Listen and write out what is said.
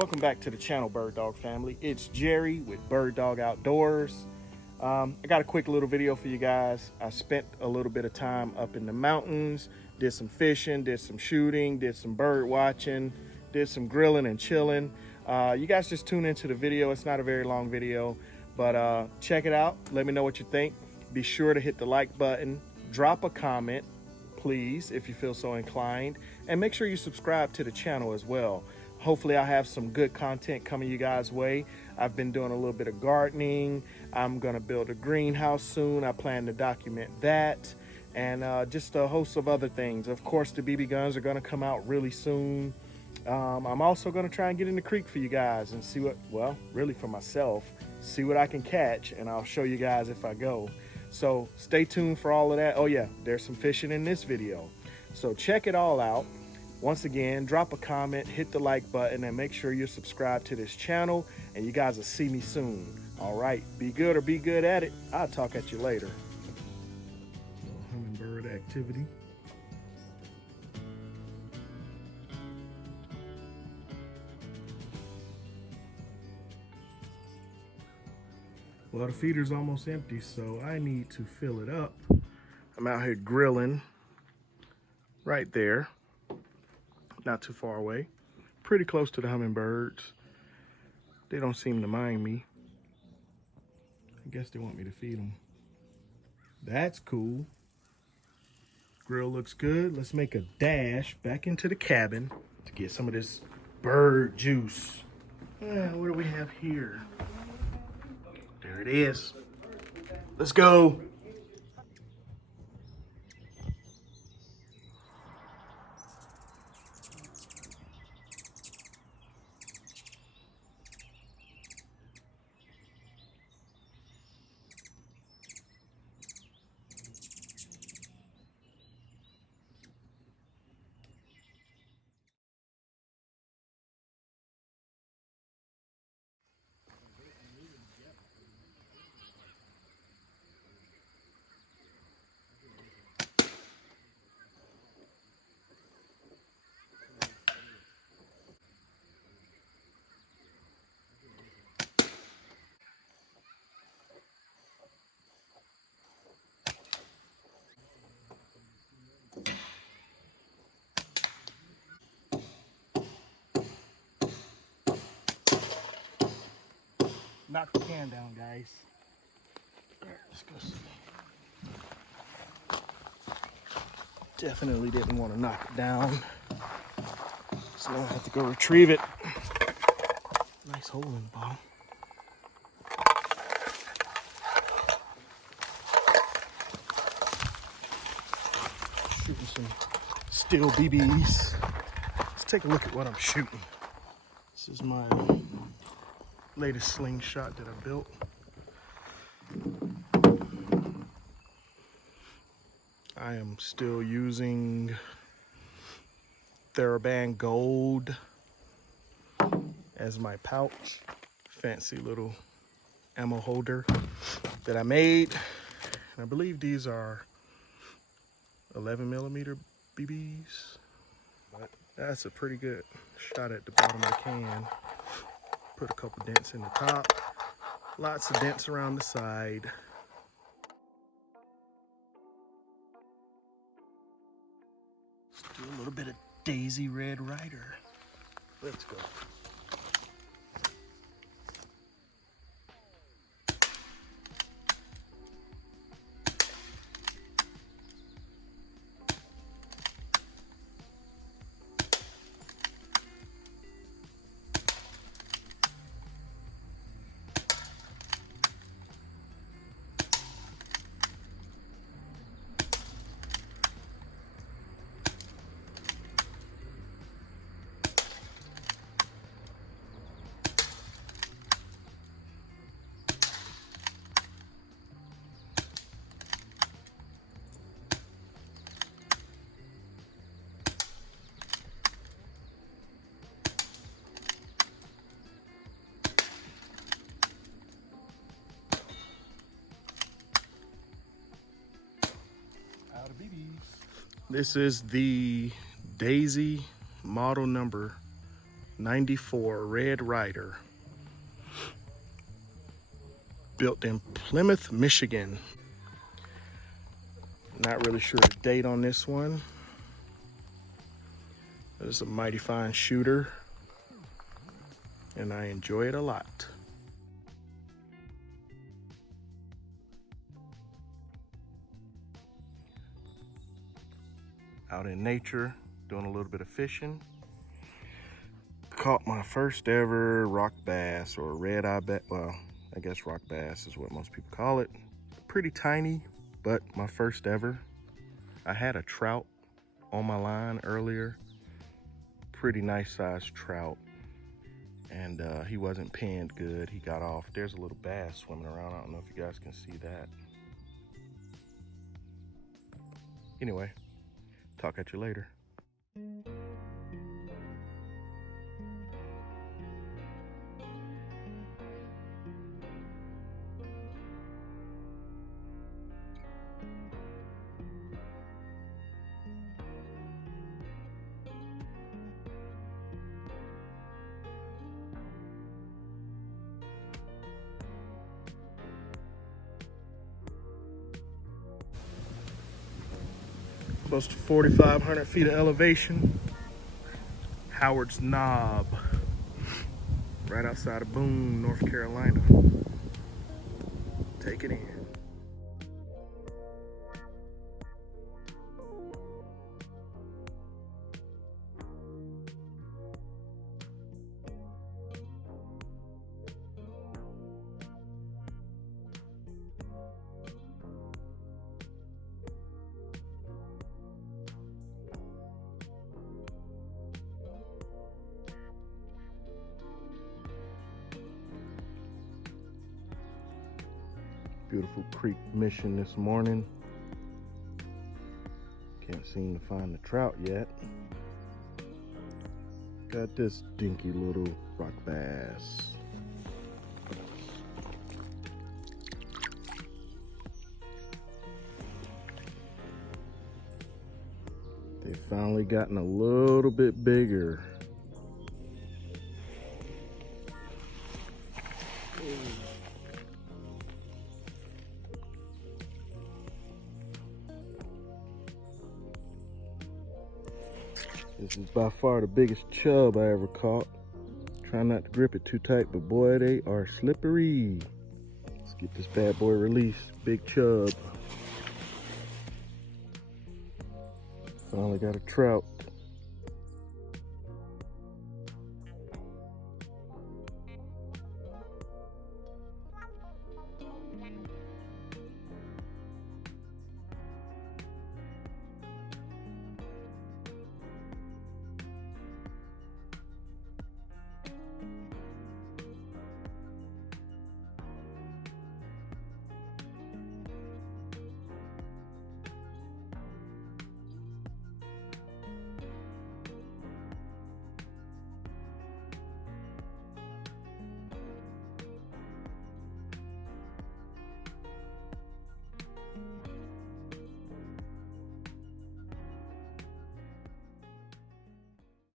Welcome back to the channel, Bird Dog family. It's Jerry with Bird Dog Outdoors. I got a quick little video for you guys. I spent a little bit of time up in the mountains, did some fishing, did some shooting, did some bird watching, did some grilling and chilling. You guys just tune into the video. It's not a very long video, but check it out. Let me know what you think. Be sure to hit the like button, drop a comment, please, if you feel so inclined, and make sure you subscribe to the channel as well. Hopefully I have some good content coming you guys' way. I've been doing a little bit of gardening. I'm gonna build a greenhouse soon. I plan to document that, and just a host of other things. Of course, the BB guns are gonna come out really soon. I'm also gonna try and get in the creek for you guys and see what, well, really for myself, see what I can catch, and I'll show you guys if I go. So stay tuned for all of that. Oh yeah, there's some fishing in this video. So check it all out. Once again, drop a comment, hit the like button, and make sure you're subscribed to this channel, and you guys will see me soon. All right, be good or be good at it. I'll talk at you later. Hummingbird activity. Well, the feeder's almost empty, so I need to fill it up. I'm out here grilling right there. Not too far away, pretty close to the hummingbirds. They don't seem to mind me. I guess they want me to feed them. That's cool. Grill looks good. Let's make a dash back into the cabin to get some of this bird juice. What do we have here? There it is. Let's go. Knock the can down, guys. Alright, let's go see. Definitely didn't want to knock it down. So now I have to go retrieve it. Nice hole in the bottom. Shooting some steel BBs. Let's take a look at what I'm shooting. This is my latest slingshot that I built. I am still using TheraBand Gold as my pouch. Fancy little ammo holder that I made. And I believe these are 11mm BBs. But that's a pretty good shot at the bottom of the can. Put a couple dents in the top. Lots of dents around the side. Let's do a little bit of Daisy Red Ryder. Let's go. This is the Daisy model number '94 Red Ryder. Built in Plymouth, Michigan. Not really sure the date on this one. It's a mighty fine shooter, and I enjoy it a lot. Out in nature, doing a little bit of fishing. Caught my first ever rock bass, or red-eye bass. Well, I guess rock bass is what most people call it. Pretty tiny, but my first ever. I had a trout on my line earlier. Pretty nice sized trout. And he wasn't panned good. He got off. There's a little bass swimming around. I don't know if you guys can see that. Anyway, talk at you later. Close to 4,500 feet of elevation. Howard's Knob, right outside of Boone, North Carolina. Take it in. Beautiful creek mission this morning. Can't seem to find the trout yet. Got this dinky little rock bass. They've finally gotten a little bit bigger. This is by far the biggest chub I ever caught. Try not to grip it too tight, but boy, they are slippery. Let's get this bad boy released. Big chub. Finally got a trout.